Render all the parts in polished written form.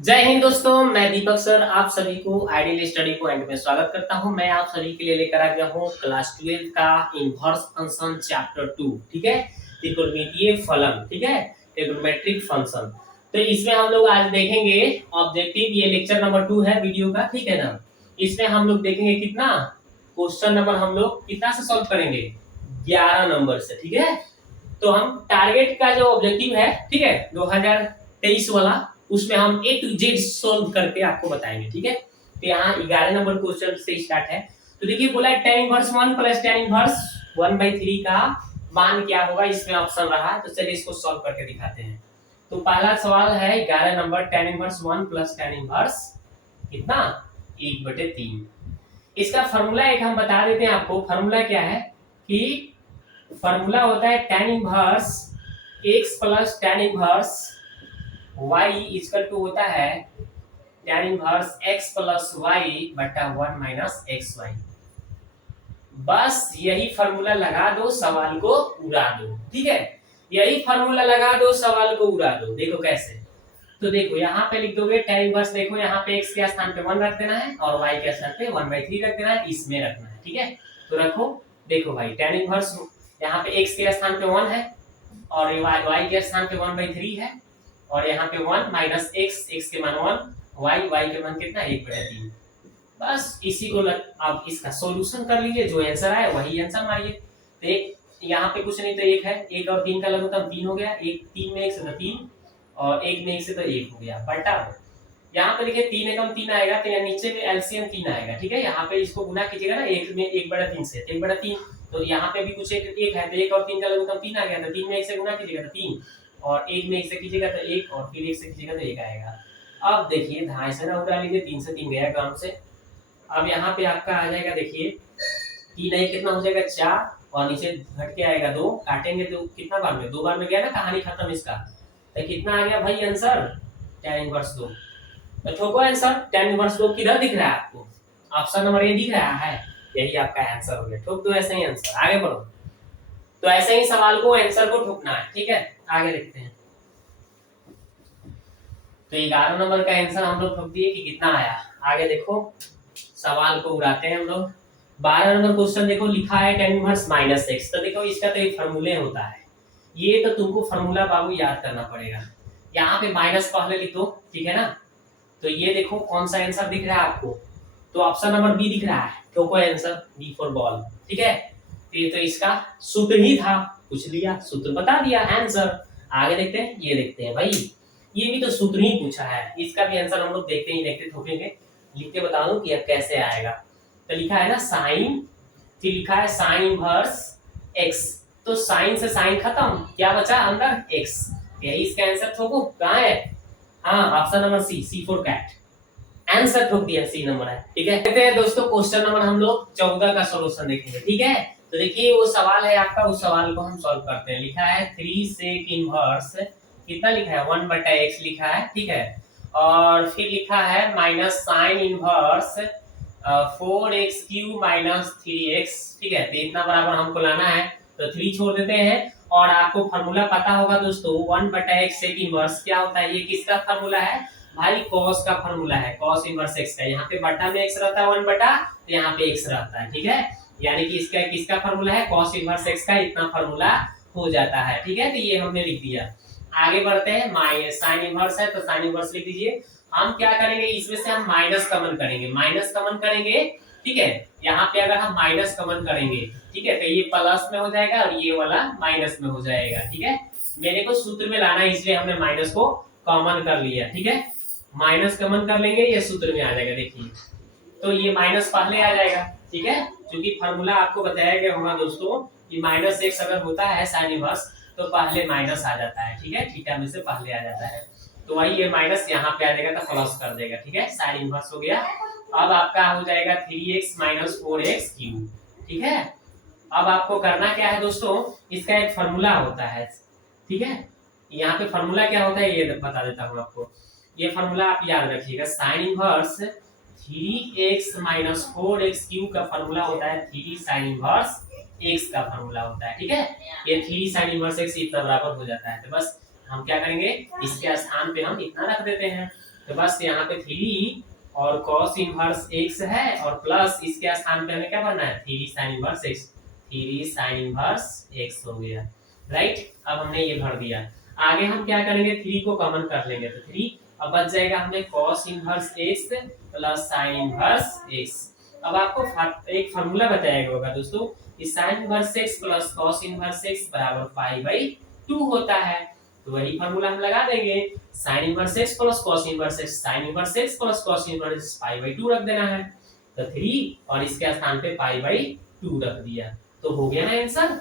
जय हिंद दोस्तों, मैं दीपक सर आप सभी को आइडियल स्टडी पॉइंट में स्वागत करता हूं। मैं आप सभी के लिए लेकर आ गया हूं क्लास 12 का इनवर्स फंक्शन चैप्टर 2। ठीक है, त्रिकोणमितीय फलन। ठीक है, ट्रिग्नोमेट्रिक फंक्शन। तो इसमें हम लोग आज देखेंगे ऑब्जेक्टिव। ये लेक्चर नंबर 2 है वीडियो का, ठीक है ना। इसमें हम लोग देखेंगे कितना क्वेश्चन नंबर हम लोग कितना से सॉल्व करेंगे, 11 नंबर से। ठीक है, तो हम टारगेट का जो ऑब्जेक्टिव है, ठीक है, 2023 वाला, उसमें हम ए टू जेड सोल्व करके आपको बताएंगे। ठीक है, तो यहाँ 11 नंबर क्वेश्चन से स्टार्ट है। तो देखिए बोला है tan inverse 1 plus tan inverse 1/3 का मान क्या होगा, इसमें ऑप्शन रहा। तो चलिए इसको सॉल्व करके दिखाते हैं। तो पहला सवाल है 11 number, tan inverse 1 plus tan inverse कितना 1/3। इसका फॉर्मूला एक हम बता देते हैं आपको। फॉर्मूला क्या है कि फॉर्मूला होता है tan inverse x plus tan inverse y equal to होता है tan inverse x plus y बटा 1 माइनस एक्स वाई। बस यही फॉर्मूला लगा दो, सवाल को उड़ा दो। ठीक है, यही फॉर्मूला लगा दो, सवाल को उड़ा दो। देखो कैसे। तो देखो यहाँ पे लिख दोगे tan इनवर्स, देखो यहाँ पे x के स्थान पे 1 रख देना है और y के स्थान पे 1/3 रख देना है, इसमें रखना है। ठीक है, तो रखो। देखो भाई tan इनवर्स यहाँ पे x के स्थान पे 1 है और y के स्थान पे 1/3 है और यहाँ पे 1 माइनस x के मान 1, y के मान कितना 1/3। बस इसी को अब इसका सॉल्यूशन कर लीजिए, जो आंसर आए वही आंसर मारिए। तो एक यहाँ पे कुछ नहीं, तो एक है, एक और 3 का लघुत्तम 3 हो गया। एक 3 में 1 से तो 3 और 1 में 1 से तो 1 हो गया, पलटा दो। यहाँ पे देखिए 3 एकम 3 आएगा, तो यहाँ नीचे में एलसीएम 3 आएगा। ठीक है, यहाँ पे इसको गुना कीजिएगा ना, 1 में 1/3 से 1/3, तो यहाँ पे भी कुछ एक है, तो 1 और 3 का लघुत्तम 3 आ गया। तो 3 में 1 से गुना कीजिएगा तो 3 और 1 में 1 से कीजिएगा तो 1 और फिर 1 से कीजिएगा तो 1 आएगा। अब देखिए ढाई से ना उड़ा लीजिए, 3 से 3 गया काम से। अब यहाँ पे आपका आ जाएगा, देखिए 3 है कितना हो जाएगा 4 और नीचे घट के आएगा 2, काटेंगे तो कितना बार में 2 बार में गया ना, कहानी खत्म इसका। तो कितना आ गया भाई आंसर, tan इनवर्स 2। तो ठोको आंसर, tan इनवर्स 2 किधर दिख रहा है आपको, ऑप्शन नंबर ए दिख रहा है, यही आपका आंसर हो गया। ठोक दो ऐसे ही आंसर, आगे बढ़ो। तो ऐसे ही सवाल को आंसर को ठोकना है। ठीक है, आगे देखते हैं। तो 11 नंबर का आंसर हम लोग ठोक दिए कि कितना आया। आगे देखो, सवाल को उड़ाते हैं हम लोग। 12 नंबर क्वेश्चन देखो, लिखा है tan इनवर्स माइनस एक्स। तो देखो इसका तो एक फार्मूले होता है, ये तो तुमको फार्मूला बाबू याद करना पड़ेगा। यहाँ पे माइनस पहले लिख दो, ठीक है ना। तो ये देखो कौन सा आंसर दिख रहा है आपको, तो ऑप्शन नंबर बी दिख रहा है। ठोको आंसर, बी फॉर बॉल। ठीक है, ये तो इसका सूत्र ही था, पूछ लिया सूत्र बता दिया आंसर। आगे देखते हैं, ये देखते हैं भाई, ये भी तो सूत्र ही पूछा है, इसका भी आंसर हम लोग देखते ही देखते ठोकेंगे। लिख के बता दूं कि कैसे आएगा। तो लिखा है ना साइन, फिर लिखा है साइन इनवर्स एक्स, तो साइन से साइन खत्म, क्या बचा अंदर एक्स, यही इसका आंसर। ठोको कहाँ है, हाँ option number C, C for cat. Answer ठोक दिया, सी नंबर है। ठीक है, देखते हैं दोस्तों क्वेश्चन नंबर हम लोग 14 का सॉल्यूशन देखेंगे। ठीक है, तो देखिए वो सवाल है आपका, उस सवाल को हम सॉल्व करते हैं। लिखा है 3 सेक इनवर्स कितना लिखा है 1/x लिखा है। ठीक है, और फिर लिखा है minus sine inverse 4x³ minus 3x। ठीक है, तो इतना बराबर हमको लाना है, तो 3 छोड़ देते हैं। और आपको फार्मूला पता होगा दोस्तों, 1/x सेक इनवर्स क्या होता है, ये किसका फार्मूला है भाई, cos का फार्मूला है, cos इनवर्स x का। यहाँ पे बटा में x रहता है 1/, तो यहाँ पे x रहता है। ठीक है, यानी कि इसका किसका फार्मूला है, cos इनवर्स x का, इतना फार्मूला हो जाता है। ठीक है, तो ये हमने लिख दिया। आगे बढ़ते हैं, माइनस साइन इनवर्स है तो साइन इनवर्स लिख दीजिए। हम क्या करेंगे, इसमें से हम माइनस कॉमन करेंगे, माइनस कॉमन करेंगे। ठीक है, यहाँ पे अगर हम माइनस कॉमन करेंगे, ठीक है, तो ये प्लस में हो जाएगा और ये वाला माइनस में हो जाएगा। ठीक है, मेरे को सूत्र में लाना है, इसलिए हमने माइनस को कॉमन कर लिया। ठीक है, माइनस कॉमन कर लेंगे, ये सूत्र में आ जाएगा। देखिए तो ये माइनस पहले आ जाएगा। ठीक है, क्योंकि फार्मूला आपको बताया गया होगा दोस्तों कि माइनस एक्स अगर होता है साइन इनवर्स तो पहले माइनस आ जाता है। ठीक है, थीटा में से पहले आ जाता है, तो वही ये माइनस यहाँ पे आ जाएगा तो प्लस कर देगा। ठीक है, साइन इनवर्स हो गया। अब आपका हो जाएगा 3x माइनस 4x³। ठीक है, अब आपको करना क्या है दोस्तों, इसका एक फार्मूला होता है। ठीक है, यहाँ पे फार्मूला क्या होता है ये बता देता हूँ आपको। ये फार्मूला आप याद रखिएगा, sine inverse 3x minus 4x³ का फार्मूला होता है 3 साइन इनवर्स x का फार्मूला होता है। ठीक है, ये 3 साइन इनवर्स x इतना बराबर हो जाता है। तो बस हम क्या करेंगे, इसके स्थान पे हम इतना रख देते हैं। तो बस यहाँ पे 3 और कॉस इनवर्स एक्स है और प्लस इसके स्थान पे हमें क्या भरना है 3 sine inverse x, 3 sine inverse x हो गया। राइट, अब हमने ये भर दिया। आगे हम क्या करेंगे 3 को कॉमन कर लेंगे तो 3 अब बच जाएगा हमें cos inverse x plus sin inverse x। अब आपको एक फार्मूला बताया होगा दोस्तों कि sin inverse x plus cos inverse x बराबर पाई बाई 2 होता है। तो वही फार्मूला हम लगा देंगे sin inverse x plus cos inverse x, sin inverse x plus cos inverse pi by 2 रख देना है। तो 3 और इसके स्थान पे पाई बाई 2 रख दिया तो हो गया ना आंसर।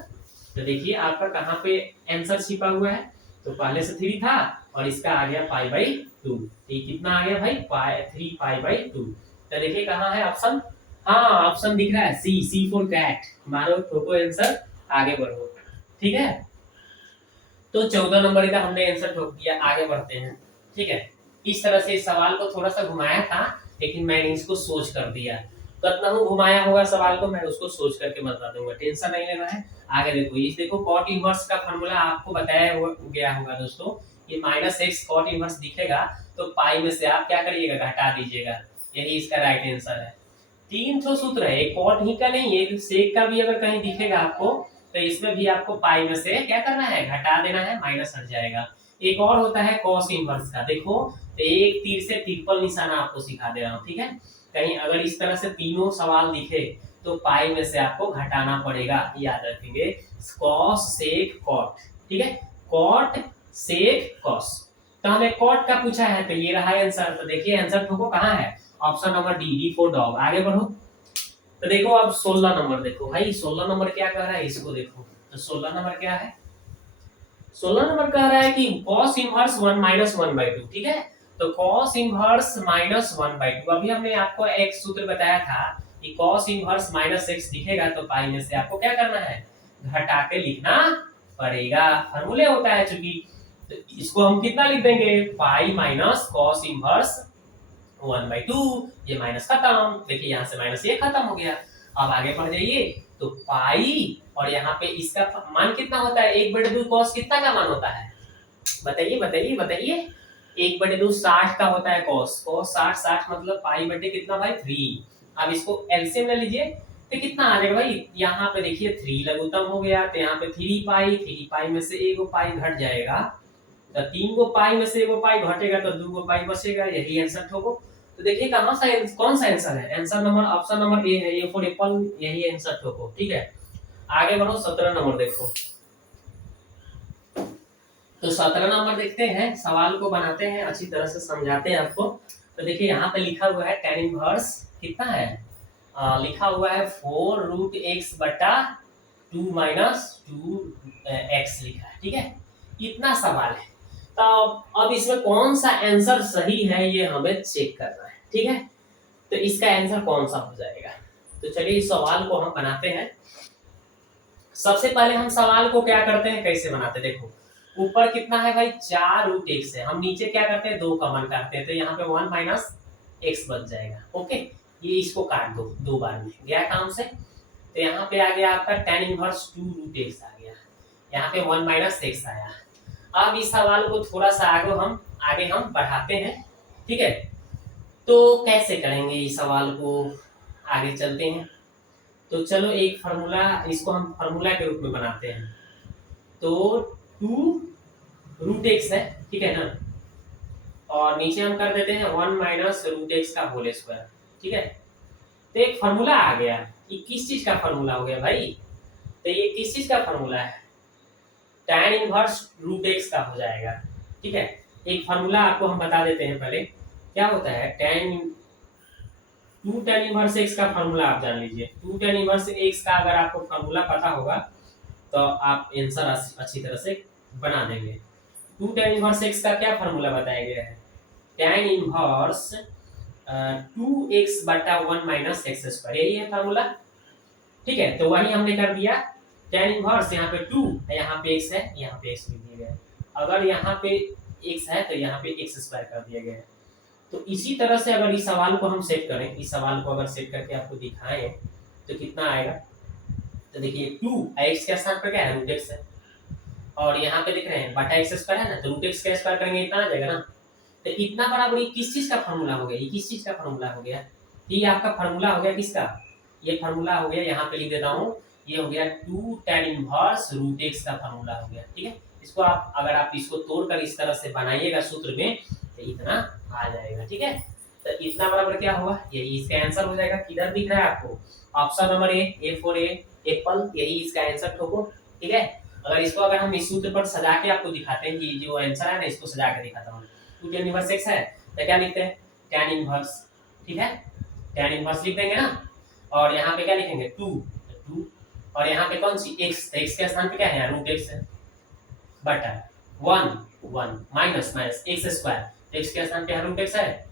तो देखिए आपका कहाँ पे आंसर छिपा हुआ है, तो पहले से 3 था और इसका आ गया पाई बाई 2। तो ये कितना आ गया भाई 3 पाई बाई 2। तो देखिए कहाँ है ऑप्शन, हाँ ऑप्शन दिख रहा है सी फॉर कैट। मारो ठोको आंसर, आगे बढ़ो। ठीक है, तो 14 नंबर का हमने आंसर ठोक दिया, आगे बढ़ते हैं। ठीक है, इस तरह से इस सवाल को थोड़ा सा घुमाया था लेकिन मैंने इसको सोच कर दिया। कितना हूँ घुमाया होगा सवाल को, मैं उसको सोच करके बता दूंगा, टेंशन नहीं लेना है। आगे देखो, ये देखो कॉट इनवर्स का फार्मूला आपको बताया गया होगा दोस्तों। ये -x कॉट इनवर्स दिखेगा तो पाई में से आप क्या करिएगा घटा दीजिएगा, यही इसका राइट आंसर है। 3 तो सूत्र है, एक कॉट ही का नहीं, एक सेक का भी अगर कहीं दिखेगा आपको तो इसमें भी आपको पाई में से क्या करना है घटा देना है, माइनस हट जाएगा। एक और होता है कॉस इनवर्स का, देखो तो एक तीर से ट्रिपल निशाना आपको सिखा दे रहा हूँ। ठीक है, कहीं अगर इस तरह से तीनों सवाल दिखे तो पाई में से आपको घटाना पड़ेगा, याद रखेंगे कॉस सेक कॉट। ठीक है, कॉट सेक कॉस। तो हमें कॉट का पूछा है तो ये रहा आंसर। तो देखिए आंसर ठोको कहाँ है, option number D for dog. आगे बढ़ो, तो देखो अब 16 नंबर देखो भाई, 16 नंबर क्या कह रहा है इसको देखो। तो 16 नंबर क्या है, 16 नंबर कह रहा है कि cos इनवर्स 1 माइनस 1/2। ठीक है, तो cos इनवर्स माइनस 1/2, अभी हमने आपको एक सूत्र बताया था कि cos इनवर्स माइनस x दिखेगा तो पाई में से आपको क्या करना है घटा के लिखना पड़ेगा, फार्मूले होता है चूंकि। तो इसको हम कितना लिख देंगे पाई माइनस cos इनवर्स 1/2, ये माइनस खत्म, देखिए यहाँ से माइनस ये खत्म हो गया। अब आगे बढ़ जाइए, तो पाई और यहाँ पे इसका मान कितना होता है 1/2 cos कितना का मान होता है बताइए बताइए बताइए, 1/2 60 का होता है cos 60 मतलब पाई बटे कितना भाई 3। अब इसको एलसीएम ले लीजिए तो कितना आ जाएगा भाई, यहाँ पे देखिए 3 लघुत्तम हो गया तो यहाँ पे 3 पाई में से 1 पाई घट जाएगा, तो 3 पाई में से 1 पाई घटेगा तो 2 पाई बचेगा, यही आंसर ठोको। तो देखिए कहां सा कौन सा आंसर है, answer number option number A है, ए फॉर एप्पल, यही आंसर ठोको। ठीक है, आगे बढ़ो 17 नंबर देखो। तो 17 नंबर देखते हैं, सवाल को बनाते हैं अच्छी तरह से समझाते हैं आपको। तो देखिए यहाँ पे लिखा हुआ है tan इनवर्स कितना है, लिखा हुआ है 4√x बटा 2 माइनस 2x लिखा है। ठीक है, इतना सवाल है, तो अब इसमें कौन सा आंसर सही है ये हमें चेक करना है। ठीक है, तो इसका आंसर कौन सा हो जाएगा, तो चलिए इस सवाल को हम बनाते हैं। सबसे पहले हम सवाल को क्या करते हैं कैसे बनाते हैं, देखो ऊपर कितना है भाई 4√x है, हम नीचे क्या करते हैं 2 कॉमन करते हैं तो यहाँ पे 1 माइनस x बच जाएगा। ओके, ये इसको काट दो, 2 बार में गया काम से। तो यहाँ पे आ गया आपका tan इनवर्स 2√x आ गया, यहाँ पे 1 माइनस x आया। अब इस सवाल को थोड़ा सा आगे हम बढ़ाते हैं। ठीक है, तो कैसे करेंगे इस सवाल को, आगे चलते हैं। तो चलो एक फार्मूला, इसको हम फार्मूला के रूप में बनाते हैं। तो 2√x है, ठीक है ना, और नीचे हम कर देते हैं 1 माइनस √x का होल स्क्वायर। ठीक है, तो एक फार्मूला आ गया, ये किस चीज का फार्मूला हो गया भाई, तो ये किस चीज का फार्मूला है tan इनवर्स √x का हो जाएगा। ठीक है, एक फार्मूला आपको हम बता देते हैं पहले क्या होता है, tan इनवर्स x का फार्मूला आप जान लीजिए। 2 tan इनवर्स x का अगर आपको फार्मूला पता होगा तो आप आंसर अच्छी तरह से बना देंगे। 2 tan इनवर्स x का क्या फार्मूला बताया गया है, tan इनवर्स 2x बटा 1 माइनस x स्क्वायर, यही है फार्मूला। ठीक है, तो वही हमने कर दिया, tan इनवर्स यहाँ पे 2 है, यहाँ पे x है, यहाँ पे x लिख दिया गया है। अगर यहाँ पे x है तो यहाँ पे x स्क्वायर कर दिया गया है। तो इसी तरह से अगर इस सवाल को हम सेट करें, इस सवाल को अगर सेट करके आपको दिखाएं तो कितना आएगा, तो देखिए 2 x के स्थान पर क्या है √x है, और यहाँ पे देख रहे हैं बटा x स्क्वायर है ना, तो √x का स्क्वायर करेंगे इतना आ जाएगा ना, तो इतना बराबर ये किस चीज का फॉर्मूला हो गया, ये किस चीज का फॉर्मूला हो गया, ये आपका फॉर्मूला हो गया किसका, ये फॉर्मूला हो गया, यहाँ पे लिख देता हूँ, ये हो गया 2 tan इनवर्स रूट एक्स का फॉर्मूला हो गया। ठीक है, इसको आप अगर आप इसको तोड़कर इस तरह से बनाइएगा सूत्र में तो इतना आ जाएगा। ठीक है, तो इतना बराबर क्या होगा, यही इसका आंसर हो जाएगा। किधर दिख रहा है आपको, option number A for Apple, यही इसका आंसर ठोको। ठीक है, अगर इसको अगर हम इस सूत्र पर सजा के आपको दिखाते हैं कि जो आंसर है ना, इसको सजा के दिखाता हूँ। 2 tan इनवर्स x है तो क्या लिखते हैं, tan इनवर्स। ठीक है, tan इनवर्स लिख देंगे ना, और यहाँ पे क्या लिखेंगे 2, और यहाँ पे कौन सी x, x के स्थान पे क्या है रूट x है, बटा 1 minus minus x square, x के स्थान पे रूट x है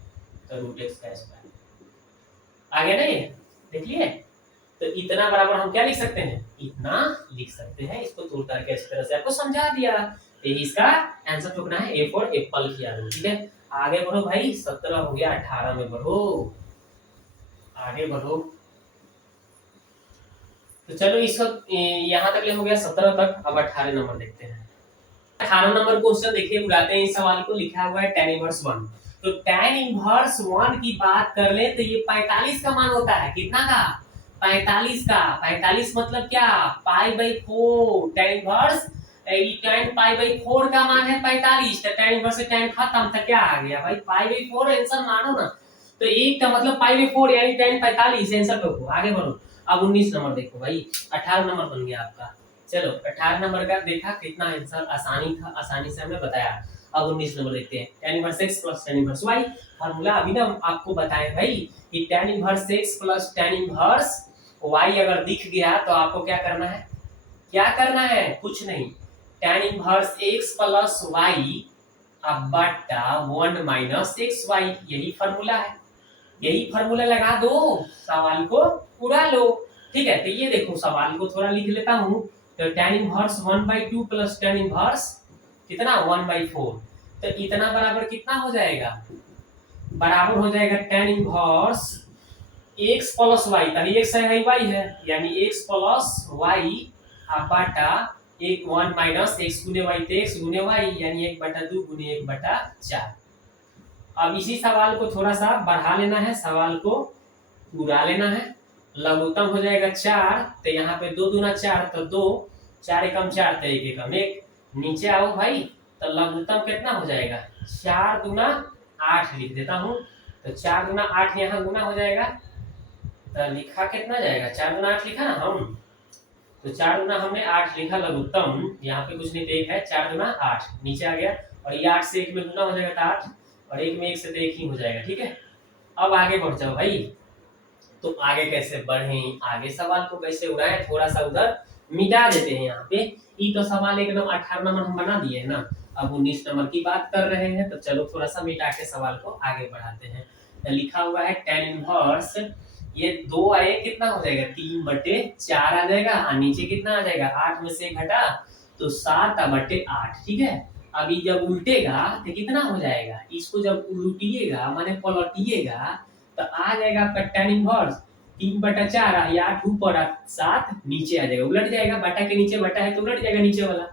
तो रूट x का स्क्वायर आ गया ना, ये देख लिए। तो इतना बराबर हम क्या लिख सकते हैं, इतना लिख सकते हैं। इसको तोड़ करके इस तरह से आपको समझा दिया, तो इसका आंसर ठोकना है ए फॉर एप्पल किया। ठीक है, आगे बढ़ो भाई, 17 हो गया, 18 में बढ़ो, आगे बढ़ो। तो चलो इस वक्त यहाँ तक ले हो गया 17 तक, अब 18 नंबर देखते हैं। 18 नंबर क्वेश्चन देखिए, उड़ाते हैं इस सवाल को। लिखा हुआ है tan इनवर्स 1, तो tan इनवर्स 1 की बात कर ले तो ये 45 का मान होता है, कितना का, 45 का। 45 मतलब क्या, पाई/4, tan इनवर्स tan पाई/4 का मान है 45, तो tan इनवर्स से tan खत्म, तो क्या आ गया भाई, पाई/4 आंसर मानो ना, तो 1 का मतलब पाई/4 यानी tan 45 आंसर ठोको। आगे बढ़ो, अब 19 नंबर देखो भाई, 18 नंबर बन गया आपका। चलो 18 नंबर का देखा, कितना आंसर आसानी था, आसानी से हमने बताया। अब 19 नंबर देखते हैं, tan inverse x plus tan inverse y। Formula अभी ना आपको बताएं भाई कि tan inverse x plus tan inverse y अगर दिख गया तो आपको क्या करना है, क्या करना है, कुछ नहीं, tan inverse x plus y अब बटा 1 माइनस xy, यही फार्मूला है, यही फार्मूला लगा दो, सवाल को उड़ा लो। ठीक है, तो ये देखो सवाल को थोड़ा लिख लेता हूँ। तो tan inverse 1/2 plus tan inverse कितना 1/4, तो इतना बराबर कितना हो जाएगा, बराबर हो जाएगा tan inverse x plus y, तभी x है y है, यानी x प्लस y बटा 1 माइनस x गुने y, तो x गुने y यानी 1/2 गुने 1/4। अब इसी सवाल को थोड़ा सा बढ़ा लेना है, सवाल को उड़ा लेना है। लघुत्तम हो जाएगा 4, तो यहाँ पे 2 दूना 4, तो 2, 4 एकम 4, तो 1 एकम 1। नीचे आओ भाई, तो लघुत्तम कितना हो जाएगा, 4 दूना 8 लिख देता हूँ, तो 4 दूना 8 यहाँ गुना हो जाएगा, तो लिखा कितना जाएगा, 4 दूना 8 लिखा ना हम, तो 4 दूना हमने 8 लिखा लघुत्तम, यहाँ पे कुछ नहीं, तो 1 है, 4 दूना 8 नीचे आ गया, और ये 8 से 1 में गुना हो जाएगा तो 8, और 1 में 1 से तो 1 ही हो जाएगा। ठीक है, अब आगे बढ़ जाओ भाई, तो आगे कैसे बढ़े, आगे सवाल को कैसे उड़ाए, थोड़ा सा उधर मिटा देते हैं। यहाँ पे ये तो सवाल एकदम 18 नंबर हम बना दिए है ना, अब 19 नंबर की बात कर रहे हैं, तो चलो थोड़ा सा मिटा के सवाल को आगे बढ़ाते हैं। तो लिखा हुआ है tan इनवर्स, ये 2 आए कितना हो जाएगा, 3/4 आ जाएगा, और नीचे कितना आ जाएगा, 8 में से घटा तो 7/8। ठीक है, अभी जब उल्टेगा तो कितना हो जाएगा, इसको जब उल्टिएगा माने पलटिएगा तो आ जाएगा आपका tan इनवर्स 3/4, या 8 ऊपर 7 नीचे आ जाएगा, उलट जाएगा, बटा के नीचे बटा है तो उलट जाएगा नीचे वाला,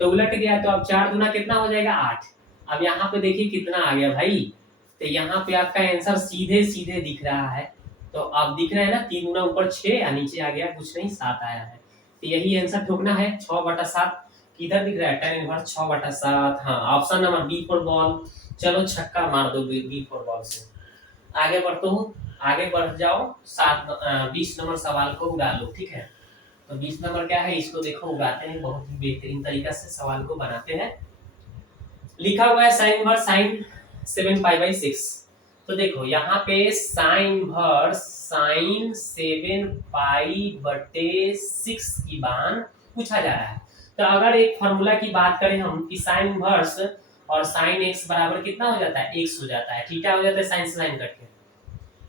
तो उलट गया, तो अब 4 दूना कितना हो जाएगा 8। अब यहाँ पे देखिए कितना आ गया भाई, तो यहाँ पे आपका आंसर सीधे सीधे दिख रहा है, तो अब दिख रहा है ना, 3 गुना ऊपर 6 नीचे आ गया कुछ नहीं 7 आया है, तो यही आंसर ठोकना है 6/7। किधर दिख रहा है tan इनवर्स 6/7, हाँ option number B for ball. चलो छक्का मार दो बी फॉर बॉल से। आगे बढ़ता हूँ, आगे बढ़ जाओ, 20 नंबर सवाल को उड़ा लो। ठीक है, तो 20 नंबर क्या है, इसको देखो उड़ाते हैं, बहुत ही बेहतरीन तरीका से सवाल को बनाते हैं। लिखा हुआ है साइन इनवर्स साइन 7π/6, तो देखो यहाँ पे साइन इनवर्स साइन 7π/6 की मान पूछा जा रहा है। तो अगर एक फॉर्मूला की बात करें हम कि साइन इनवर्स और साइन x बराबर कितना हो जाता है, x हो जाता है, थीटा हो जाता है साइन से साइन कट के।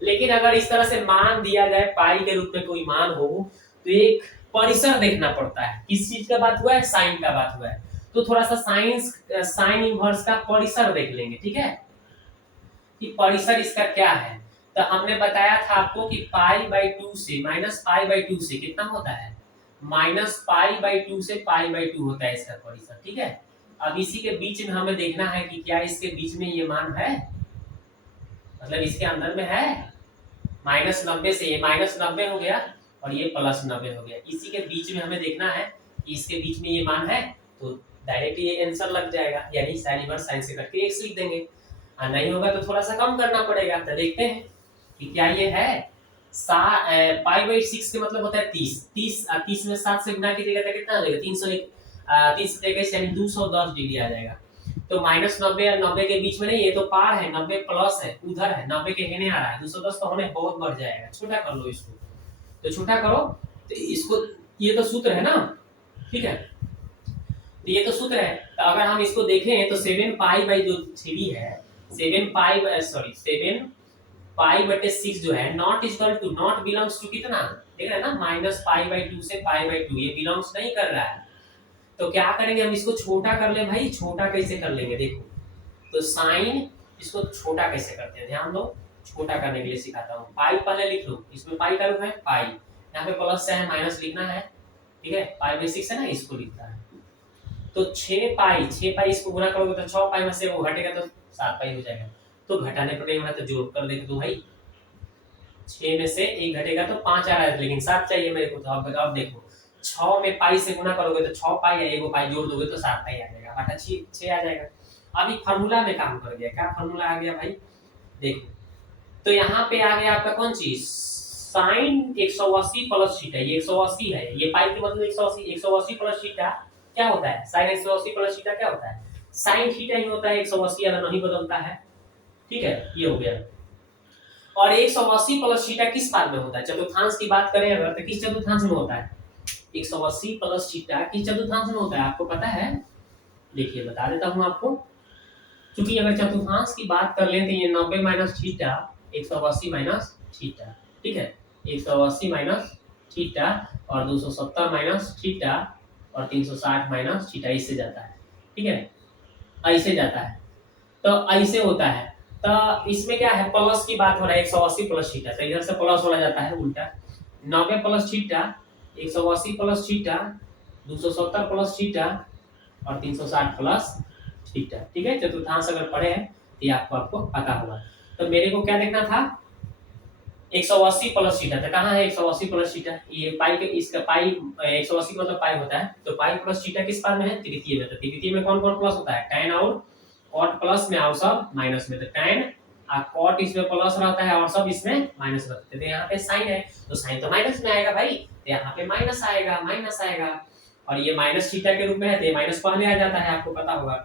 लेकिन अगर इस तरह से मान दिया जाए पाई के रूप में कोई मान हो, तो एक परिसर देखना पड़ता है, किस चीज का बात हुआ है, साइन का बात हुआ है, तो थोड़ा सा साइन इनवर्स का परिसर देख लेंगे। ठीक है, कि परिसर इसका क्या है, तो हमने बताया था आपको कि π/2 से -π/2 से कितना होता है, -π/2 से π/2 होता है इसका परिसर। ठीक है, अब इसी के बीच में हमें देखना है कि क्या इसके बीच में ये मान है, मतलब इसके अंदर में है। -90 से ये -90 हो गया और ये +90 हो गया। इसी के बीच में हमें देखना है कि इसके बीच में ये मान है, तो डायरेक्ट ये आंसर लग जाएगा, यानी साइन इनवर्स साइन से करके x लिख देंगे। और नहीं होगा तो थोड़ा सा कम करना पड़ेगा। तो देखते हैं कि क्या ये है। π/6 के मतलब होता है 30 30 में 7 से गुना कीजिएगा तो कितना आ जाएगा 301 30 यानी 210 डिग्री आ जाएगा। तो -90 और 90 के बीच में नहीं, ये तो पार है, 90 प्लस है, उधर है, 90 के हेने आ रहा है, 210 तो होने बहुत बढ़ जाएगा। छोटा कर लो इसको, तो छोटा करो तो इसको, ये तो सूत्र है ना, ठीक है, तो ये तो सूत्र है। तो अगर हम इसको देखें तो 7π/3 है, 7π/6 जो है not equal to, not belongs to कितना, देख रहे हैं ना, -π/2 से π/2, ये बिलोंग्स नहीं कर रहा है। तो क्या करेंगे हम, इसको छोटा कर ले भाई। छोटा कैसे कर लेंगे देखो, तो साइन, इसको छोटा कैसे करते हैं ध्यान दो, छोटा करने के लिए सिखाता हूँ। पाई पहले लिख लो, इसमें पाई का रूप है पाई, यहाँ पे प्लस से है माइनस लिखना है, ठीक है, π/6 है ना, इसको लिखता है। तो 6π इसको गुना करोगे तो 6π में से वो घटेगा तो 7π हो जाएगा। तो घटाने पर नहीं होना तो जोड़ कर देख दो भाई, 6 में से 1 घटेगा तो 5 आ रहा है, लेकिन 7 चाहिए मेरे को। तो अब देखो 6 में पाई से गुना करोगे तो 6π या 1 पाई जोड़ दोगे तो 7π आ जाएगा, बटा 6 आ जाएगा। अभी फार्मूला में काम कर गया, क्या फार्मूला आ गया भाई, देखो तो यहाँ पे आ गया आपका कौन चीज, साइन 180 प्लस थीटा, ये 180 है, ये पाई के मतलब 180, 180 प्लस थीटा क्या होता है, साइन 180 प्लस थीटा क्या होता है, साइन थीटा ही होता है, 180 वाला नहीं बदलता है, ठीक है, ये हो गया। और 180 प्लस थीटा किस पाद में होता है, चतुर्थांश की बात करें अगर तो किस चतुर्थांश में होता है, 180 प्लस थीटा किस चतुर्थांश में होता है आपको पता है, देखिए बता देता हूं आपको। क्योंकि अगर चतुर्थांश की बात कर लें तो ये 90 माइनस थीटा 180 माइनस थीटा, ठीक है, 180 माइनस थीटा और 270 माइनस थीटा और 360 माइनस थीटा, इससे जाता है, ठीक है, ऐसे जाता है, तो ऐसे होता है। तो इसमें क्या है, प्लस की बात हो रहा है, 180 प्लस थीटा, तो इधर से प्लस हो जाता है उल्टा, 90 plus theta 180 plus theta 270 plus theta और 360 प्लस थीटा, ठीक है। चतुर्थांश अगर पढ़े हैं तो ये आपको पता होगा। तो मेरे को क्या देखना था, 180 प्लस थीटा, तो कहाँ है 180 प्लस थीटा, ये पाई के, इसका पाई 180 मतलब पाई होता है, तो पाई प्लस थीटा किस पाद में है, तृतीय में। तो तृतीय में कौन कौन प्लस होता है, tan और cot प्लस में और सब माइनस में, तो tan और cot इसमें प्लस रहता है और सब इसमें माइनस रहता है। तो यहाँ पे साइन है तो साइन तो माइनस में आएगा भाई, तो यहाँ पे माइनस आएगा, माइनस आएगा, और ये माइनस थीटा के रूप में है तो ये माइनस पहले आ जाता है, आपको पता होगा।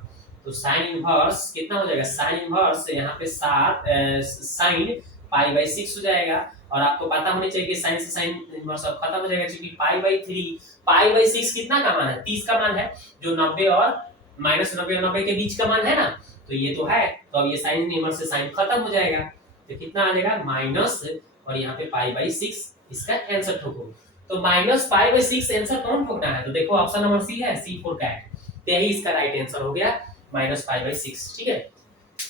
तो साइन इनवर्स कितना हो जाएगा, साइन इनवर्स यहाँ पे 7 साइन π/6 हो जाएगा। और आपको पता होनी चाहिए कि साइन से साइन इनवर्स अब खत्म हो जाएगा, क्योंकि π/3 कितना का मान है, 30 का मान है, जो 90 और -90 और 90 के बीच का मान है ना, तो ये तो है, तो अब ये साइन इनवर्स से साइन खत्म हो जाएगा, तो कितना आ जाएगा माइनस, और यहाँ पे π/6 इसका आंसर ठोको। तो -π/6 आंसर कौन ठोकना है, तो देखो ऑप्शन नंबर सी है, C4 कैट, तो यही इसका राइट आंसर हो गया -π/6, ठीक है।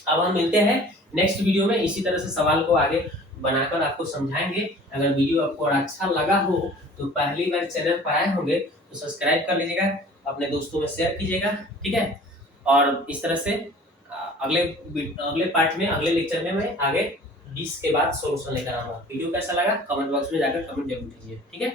अब हम मिलते हैं नेक्स्ट वीडियो में, इसी तरह से सवाल को आगे बनाकर आपको समझाएंगे। अगर वीडियो आपको अच्छा लगा हो तो पहली बार चैनल पर आए होंगे तो सब्सक्राइब कर लीजिएगा, अपने दोस्तों में शेयर कीजिएगा, ठीक है। और इस तरह से अगले पार्ट में, अगले लेक्चर में मैं आगे 20 के बाद सॉल्यूशन लेकर आऊंगा। वीडियो कैसा लगा कमेंट बॉक्स में जाकर कमेंट जरूर कीजिए, ठीक है।